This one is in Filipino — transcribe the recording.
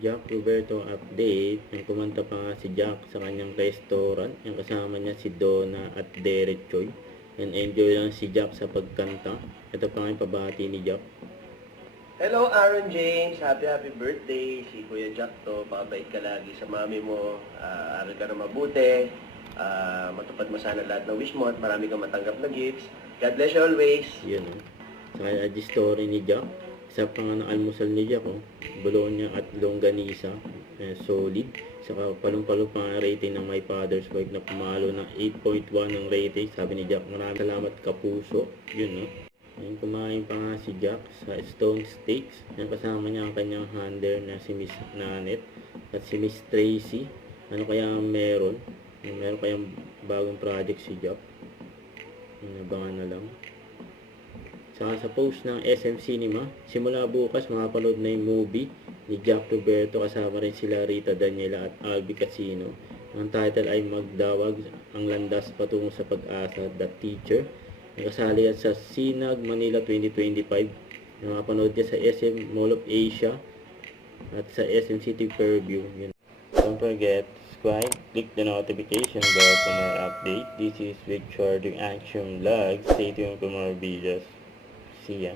Jack Roberto update. Yung kumanta pa nga si Jack sa kanyang restaurant. Yung kasama niya si Donna at Derek Choi. And enjoy lang si Jack sa pagkanta. Ito pa nga yung pabati ni Jack. Hello Aaron James, happy birthday. Si Kuya Jack to, pabait ka lagi sa mami mo. Aral ka na mabuti. Matupad mo sana lahat ng wish mo at marami kang matanggap na gifts. God bless you always. Yun o. Saka yung IG story ni Jack. Isa pa nga ng almusal ni Jack o. Bologna at longganisa. Solid. Saka palong-palong pa nga rating ng My Father's Wife na pumalo ng 8.1 ng rating. Sabi ni Jack, maraming salamat kapuso. Yun o. Ayun, kumain pa nga si Jack sa Stone Steaks. Yan, kasama niya ang kanyang handler na si Miss Nanette at si Miss Tracy. Ano kaya meron? Meron kayang bagong project si Jack. Abangan na lang. Saka sa post ng SM Cinema, simula bukas makapanood na yung movie ni Jack Roberto, kasama rin sila Rita Daniela at Albi Casino. Ang title ay Magdawag ang Landas Patungo sa Pag-asa, The Teacher. Nakasali yan sa Sinag Manila 2025. Nakapanood niya sa SM Mall of Asia at sa SM City Fairview. Yun. Don't forget, subscribe, click the notification bell for more update. This is Victor doing Action Vlog. Stay tuned for more videos. See ya.